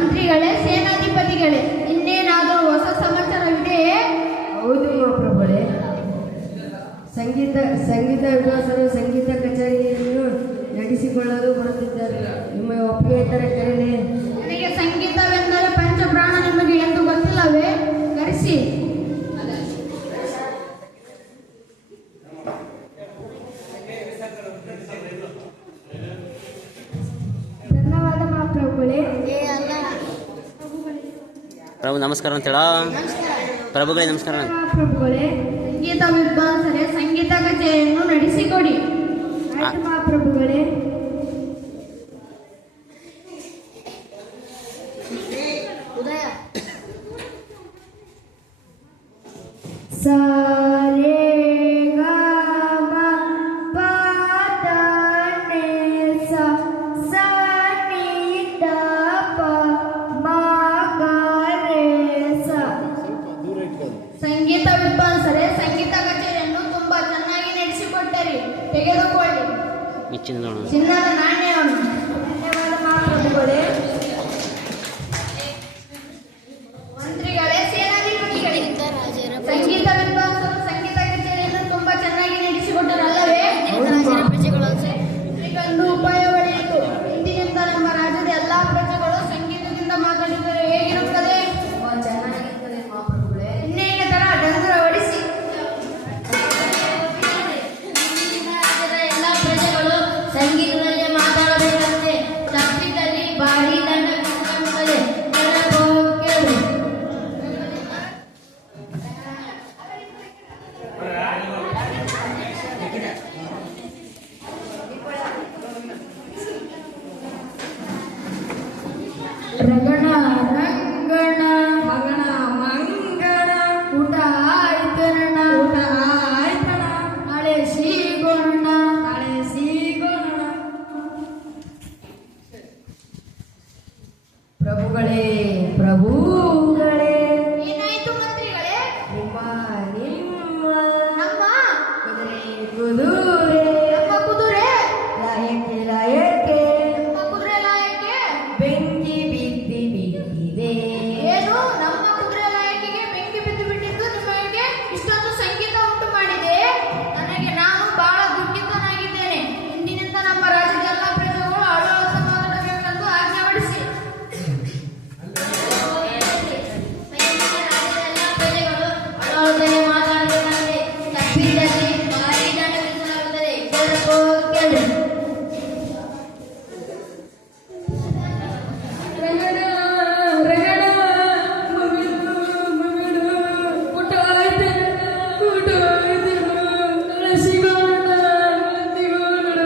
ಮಂತ್ರಿಗಳೇ, ಸೇನಾಧಿಪತಿಗಳೇ, ಇನ್ನೇನಾದರೂ ಹೊಸ ಸಮಾಚಾರವಿದೆಯೇ? ಹೌದು ಮಹಾಪ್ರಭುಗಳೇ, ಸಂಗೀತ ವಿದ್ವಾಂಸರು ಸಂಗೀತ ಕಚೇರಿಯನ್ನು ನಡೆಸಿಕೊಳ್ಳಲು ಬರುತ್ತಿದ್ದಾರೆ. ನಿಮ್ಮ ಒಪ್ಪಿಗೆ ಇದ್ದರೆ ಕರೆಯಲೇ? ನನಗೆ ಸಂಗೀತವೆಂದರೆ ಪಂಚಪ್ರಾಣ ನಿಮಗೆ ಎಂದು ಗೊತ್ತಿಲ್ಲವೇ? ಕರೆಸಿ. ಧನ್ಯವಾದ ಮಹಾಪ್ರಭುಗಳೇ. ಪ್ರಭು ನಮಸ್ಕಾರ ಅಂತೇಳ. ಪ್ರಭುಗಳೇ ನಮಸ್ಕಾರ. ಮಹಾಪ್ರಭುಗಳೇ, ಸಂಗೀತ ವಿದ್ವಾಂಸರೇ ಸಂಗೀತ ಕಚೇರಿಯನ್ನು ನಡೆಸಿಕೊಡಿ. ಆಯ್ತು ಮಹಾಪ್ರಭುಗಳೇ. ಸಾರೇ ಗಾಮ ಪದ ನೇ ಸಾ ಸಾ ನಿ ದ ಪ ಮ ಗ ರೇ ಸಾ. ಸಂಗೀತ ವಿದ್ವಾಂಸರೇ ಸಂಗೀತ ಕಚೇರಿಯನ್ನು ತುಂಬಾ ಚೆನ್ನಾಗಿ ನಡೆಸಿಕೊಟ್ಟರಿ. ತೆಗೆದುಕೊಳ್ಳಿ ಚಿನ್ನದ ನಾಣ್ಯವನ್ನು. ಧನ್ಯವಾದ ಮಹಾಪ್ರಭುಗಳೇ. ಮಂತ್ರಿಗಳೇ, ಸೇನಾಧಿಪತಿಗಳೇ, ಸಂಗೀತ ವಿದ್ವಾಂಸರು ಸಂಗೀತ ಕಚೇರಿಯನ್ನು ತುಂಬಾ ಚೆನ್ನಾಗಿ ನಡೆಸಿಕೊಟ್ಟರಲ್ಲವೇ? ಇದೊಂದು ಉಪಾಯ ಒಳ್ಳೆಯಿತು. ಇಂದಿನಿಂದ ನಮ್ಮ ರಾಜ್ಯದ ಎಲ್ಲಾ ಪ್ರಜೆಗಳು ಸಂಗೀತದಿಂದ ಮಾತಾಡಿದರೆ ಹೇಗಿರುತ್ತದೆ? ಚೆನ್ನಾಗಿರ್ತದೆ ಮಹಾಪ್ರಭುಗಳೇ. ಇನ್ನೇಕೆ ತರ ಡಂಗುರ ಹೊಡಿಸಿ. ಎಲ್ಲ ಪ್ರಜೆಗಳು ಸಂಗೀತದಲ್ಲಿ ಮಾತಾಡಬೇಕಂತೆ. ತಪ್ಪಿದಲ್ಲಿ ಭಾರಿ ದಂಡ ವಿಧಿಸಲಾಗುತ್ತದೆ. ಕೇಳು. ರಗಣ ರಂಗಣ ಮಗಣ ಮಂಗಣ ಊಟ ಆಯ್ತರಣ ಊಟ ಆಯ್ತಣ ಹಳೆ ಸಿಗೋಣ ಹಳೆ ಸಿಗೋಣ. ಪ್ರಭುಗಳೇ, ಪ್ರಭುಗಳೇ, ಏನಾಯ್ತು ಮಂತ್ರಿಗಳೇ? ನಿಮ್ಮ ನಮ್ಮ ಕುದುರೆ ನಮ್ಮ ಕುದುರೆ ಲಾಯಕ್ಕೆ ನಮ್ಮ ಕುದುರೆ ಲಾಯಕ್ಕೆ ಬೆಂಕಿ ಬಿದ್ದಿದೆ. ಏನು? ನಮ್ಮ ಕುದುರೆ ಲಾಯಕಿಗೆ ಬೆಂಕಿ ಬಿದ್ದು ಬಿಟ್ಟಿದ್ದು ನಿಮಗೆ ಇಷ್ಟೊಂದು ಸಂಗೀತ ಉಂಟು ಮಾಡಿದೆ. ನನಗೆ ನಾನು ಬಹಳ ದುಃಖಿತನಾಗಿದ್ದೇನೆ. ಇಂದಿನಿಂದ ನಮ್ಮ ರಾಜ್ಯದ ಎಲ್ಲ ಪ್ರಜೆಗಳು ಅಳುವಂತ ಮಾತಾಡಬೇಕೆಂದು ಆಜ್ಞೆ ಹೊಡಿಸಿ. ಎಲ್ಲ ಪ್ರಜೆಗಳು ಅಳವಡಿಕೆ ಮಾತಾಡಬೇಕಂತೆ. ತಪ್ಪಿದಲ್ಲಿ ಭಾರಿ ದಂಡ ವಿಧಿಸಲಾಗುತ್ತದೆ. ಕೇಳು. ರಗಡ ರಗಡ ಮಗಡು ಮಗಡು ಊಟ ಆಯ್ತೇನ ಊಟ ಆಯ್ತೇನ ಹಳೆ ಸಿಗೋಣ ಸಿಗೋಣ.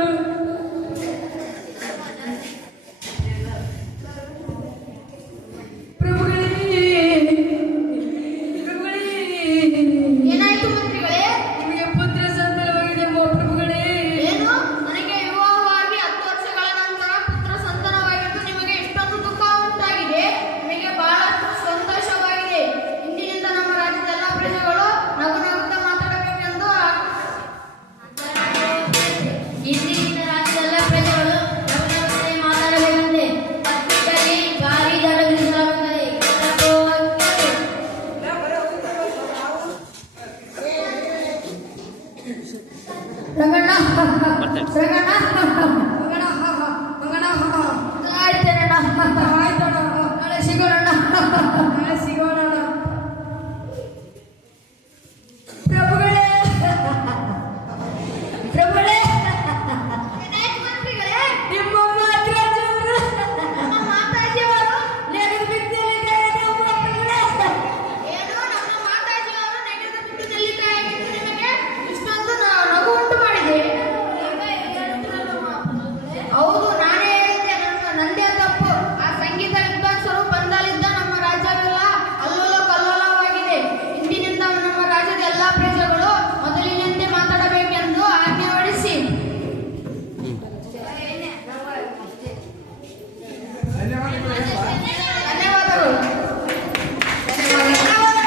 ಏನಾಯ್ತು ಮಂತ್ರಿಗಳೇ? ನಿಮಗೆ ಪುತ್ರ ಸಂತಾನವಾಗಿದೆ ಮಹಾಪ್ರಭುಗಳೇ. ಏನು? ನನಗೆ ವಿವಾಹವಾಗಿ 10 ವರ್ಷಗಳ ನಂತರ ಪುತ್ರ ಸಂತಾನವಾಗಿದ್ದು ನಿಮಗೆ ಇಷ್ಟೊಂದು ದುಃಖ ಉಂಟಾಗಿದೆ. ನನಗೆ ಬಹಳಷ್ಟು ಸಂತೋಷವಾಗಿದೆ. ಇಂದಿನಿಂದ ನಮ್ಮ ರಾಜ್ಯದ ಎಲ್ಲ ಪ್ರಜೆಗಳು ನಗು ನಗುತ್ತಾ ಮಾತಾಡಬೇಕೆಂದು ಇಂದಿನಿಂದ ರಾಜ್ಯದ ಎಲ್ಲ ಪ್ರಜೆಗಳು ನಗುನಗುತ್ತಲೇ ಮಾತಾಡಬೇಕಂತೆ. ತಪ್ಪಿದಲ್ಲಿ ಭಾರಿ ದಂಡ ವಿಧಿಸಲಾಗುತ್ತದೆ. ರಂಗಣ್ಣ ರಂಗಣ್ಣ ಆಯ್ತೇನಣ್ಣ ಆಯ್ತಣ್ಣ ನಾಳೆ ಸಿಗೋಣ ನಾಳೆ ಸಿಗೋಣ.